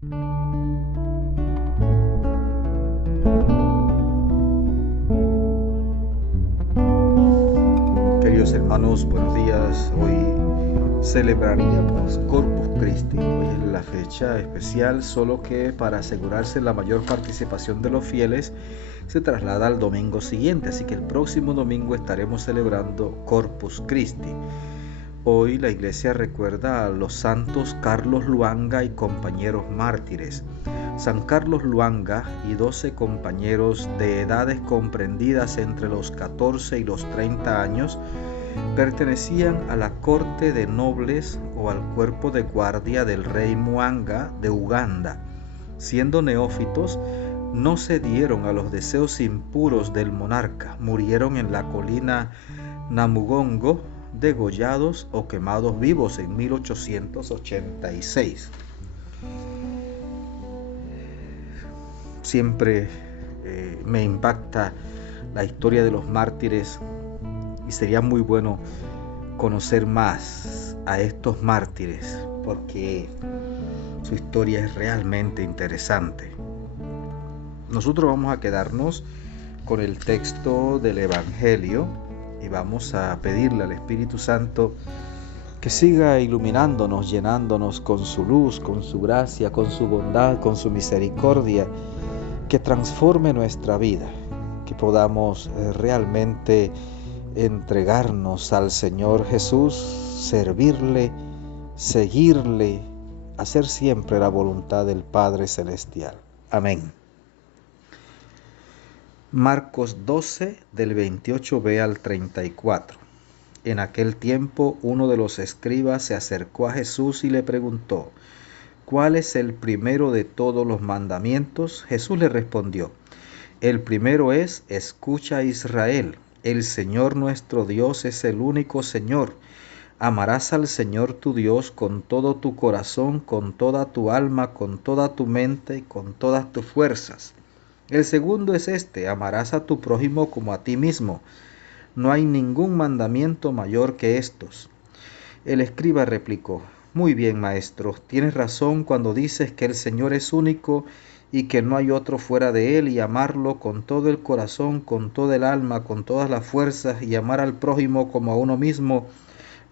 Queridos hermanos, buenos días. Hoy celebraríamos Corpus Christi. Hoy es la fecha especial, solo que para asegurarse la mayor participación de los fieles se traslada al domingo siguiente, así que el próximo domingo estaremos celebrando Corpus Christi. Hoy la iglesia recuerda a los santos Carlos Luanga y compañeros mártires. San Carlos Luanga y 12 compañeros de edades comprendidas entre los 14 y los 30 años pertenecían a la corte de nobles o al cuerpo de guardia del rey Mwanga de Uganda. Siendo neófitos, no cedieron a los deseos impuros del monarca. Murieron en la colina Namugongo, degollados o quemados vivos en 1886. Siempre me impacta la historia de los mártires y sería muy bueno conocer más a estos mártires porque su historia es realmente interesante. Nosotros vamos a quedarnos con el texto del Evangelio y vamos a pedirle al Espíritu Santo que siga iluminándonos, llenándonos con su luz, con su gracia, con su bondad, con su misericordia, que transforme nuestra vida, que podamos realmente entregarnos al Señor Jesús, servirle, seguirle, hacer siempre la voluntad del Padre Celestial. Amén. Marcos 12, del 28b al 34. En aquel tiempo, uno de los escribas se acercó a Jesús y le preguntó: ¿cuál es el primero de todos los mandamientos? Jesús le respondió: el primero es: escucha, Israel, el Señor nuestro Dios es el único Señor. Amarás al Señor tu Dios con todo tu corazón, con toda tu alma, con toda tu mente y con todas tus fuerzas. El segundo es este: amarás a tu prójimo como a ti mismo. No hay ningún mandamiento mayor que estos. El escriba replicó: muy bien, maestro, tienes razón cuando dices que el Señor es único y que no hay otro fuera de Él, y amarlo con todo el corazón, con toda el alma, con todas las fuerzas, y amar al prójimo como a uno mismo,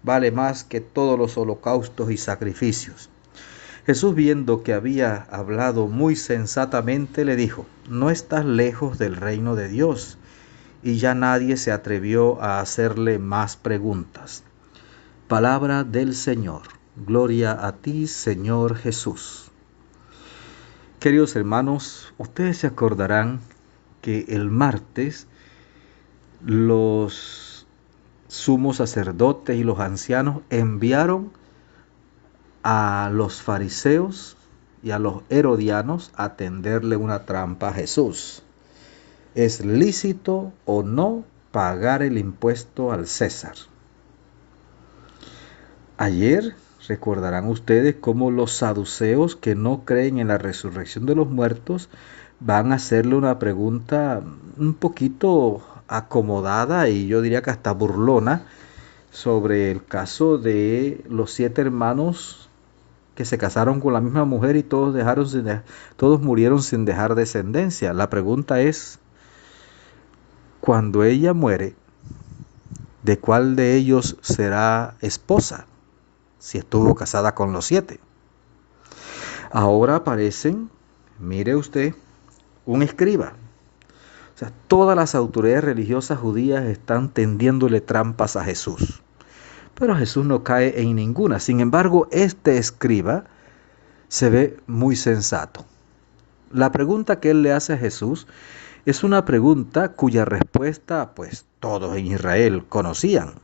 vale más que todos los holocaustos y sacrificios. Jesús, viendo que había hablado muy sensatamente, le dijo: no estás lejos del reino de Dios. Y ya nadie se atrevió a hacerle más preguntas. Palabra del Señor. Gloria a ti, Señor Jesús. Queridos hermanos, ustedes se acordarán que el martes los sumos sacerdotes y los ancianos enviaron a los fariseos y a los herodianos a tenderle una trampa a Jesús. ¿Es lícito o no pagar el impuesto al César? Ayer recordarán ustedes cómo los saduceos, que no creen en la resurrección de los muertos, van a hacerle una pregunta un poquito acomodada y yo diría que hasta burlona sobre el caso de los 7 hermanos que se casaron con la misma mujer y todos murieron sin dejar descendencia. La pregunta es: cuando ella muere, ¿de cuál de ellos será esposa? Si estuvo casada con los 7. Ahora aparecen, mire usted, un escriba. O sea, todas las autoridades religiosas judías están tendiéndole trampas a Jesús. Pero Jesús no cae en ninguna. Sin embargo, este escriba se ve muy sensato. La pregunta que él le hace a Jesús es una pregunta cuya respuesta, pues, todos en Israel conocían.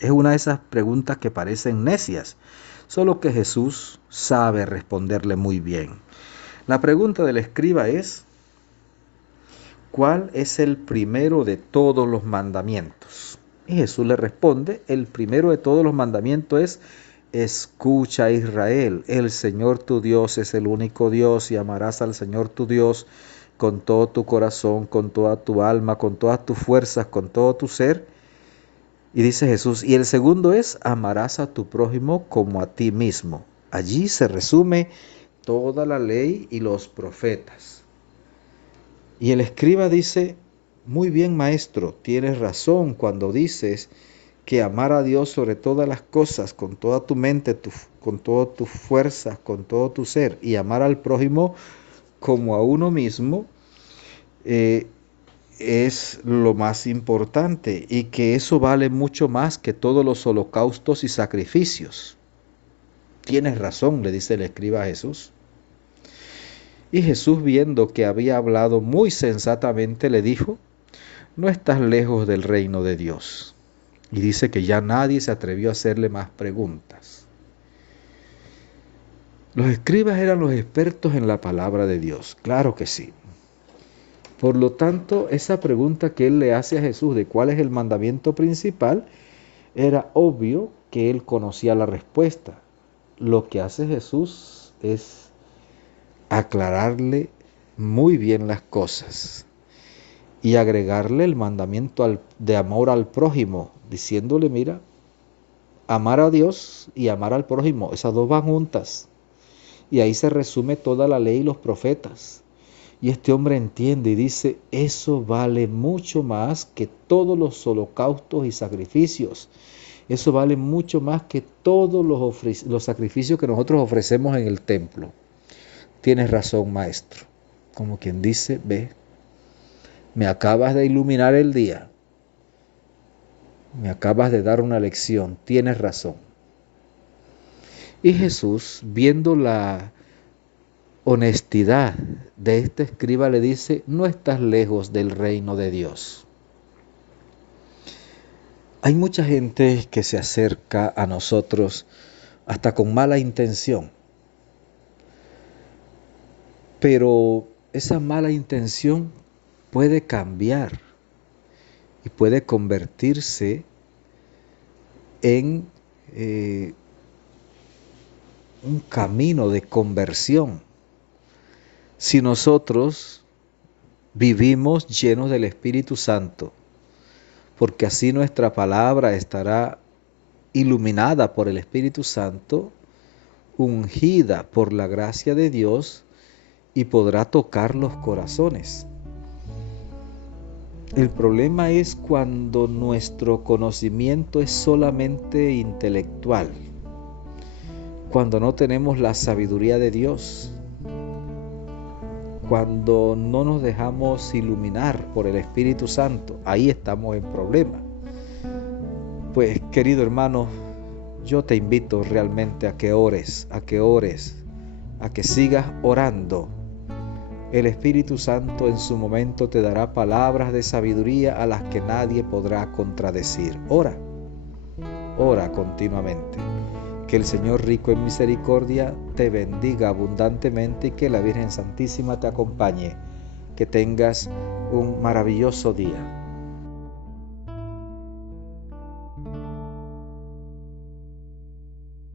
Es una de esas preguntas que parecen necias, solo que Jesús sabe responderle muy bien. La pregunta del escriba es: ¿cuál es el primero de todos los mandamientos? Y Jesús le responde: el primero de todos los mandamientos es: escucha, Israel, el Señor tu Dios es el único Dios, y amarás al Señor tu Dios con todo tu corazón, con toda tu alma, con todas tus fuerzas, con todo tu ser. Y dice Jesús: y el segundo es: amarás a tu prójimo como a ti mismo. Allí se resume toda la ley y los profetas. Y el escriba dice, muy bien, maestro, tienes razón cuando dices que amar a Dios sobre todas las cosas, con toda tu mente, con todas tus fuerzas, con todo tu ser, y amar al prójimo como a uno mismo, es lo más importante, y que eso vale mucho más que todos los holocaustos y sacrificios. Tienes razón, le dice el escriba a Jesús. Y Jesús, viendo que había hablado muy sensatamente, le dijo, no estás lejos del reino de Dios. Y dice que ya nadie se atrevió a hacerle más preguntas. Los escribas eran los expertos en la palabra de Dios, claro que sí. Por lo tanto, esa pregunta que él le hace a Jesús de cuál es el mandamiento principal, era obvio que él conocía la respuesta. Lo que hace Jesús es aclararle muy bien las cosas y agregarle el mandamiento de amor al prójimo, diciéndole, mira, amar a Dios y amar al prójimo, esas dos van juntas. Y ahí se resume toda la ley y los profetas. Y este hombre entiende y dice, eso vale mucho más que todos los holocaustos y sacrificios. Eso vale mucho más que todos los sacrificios que nosotros ofrecemos en el templo. Tienes razón, maestro. Como quien dice, ve, me acabas de iluminar el día. Me acabas de dar una lección. Tienes razón. Y Jesús, viendo la honestidad de este escriba, le dice, no estás lejos del reino de Dios. Hay mucha gente que se acerca a nosotros hasta con mala intención. Pero esa mala intención puede cambiar y puede convertirse en un camino de conversión si nosotros vivimos llenos del Espíritu Santo, porque así nuestra palabra estará iluminada por el Espíritu Santo, ungida por la gracia de Dios, y podrá tocar los corazones. El problema es cuando nuestro conocimiento es solamente intelectual, cuando no tenemos la sabiduría de Dios, cuando no nos dejamos iluminar por el Espíritu Santo. Ahí estamos en problema. Pues, querido hermano, yo te invito realmente a que ores, a que sigas orando. El Espíritu Santo en su momento te dará palabras de sabiduría a las que nadie podrá contradecir. Ora continuamente. Que el Señor, rico en misericordia, te bendiga abundantemente y que la Virgen Santísima te acompañe. Que tengas un maravilloso día.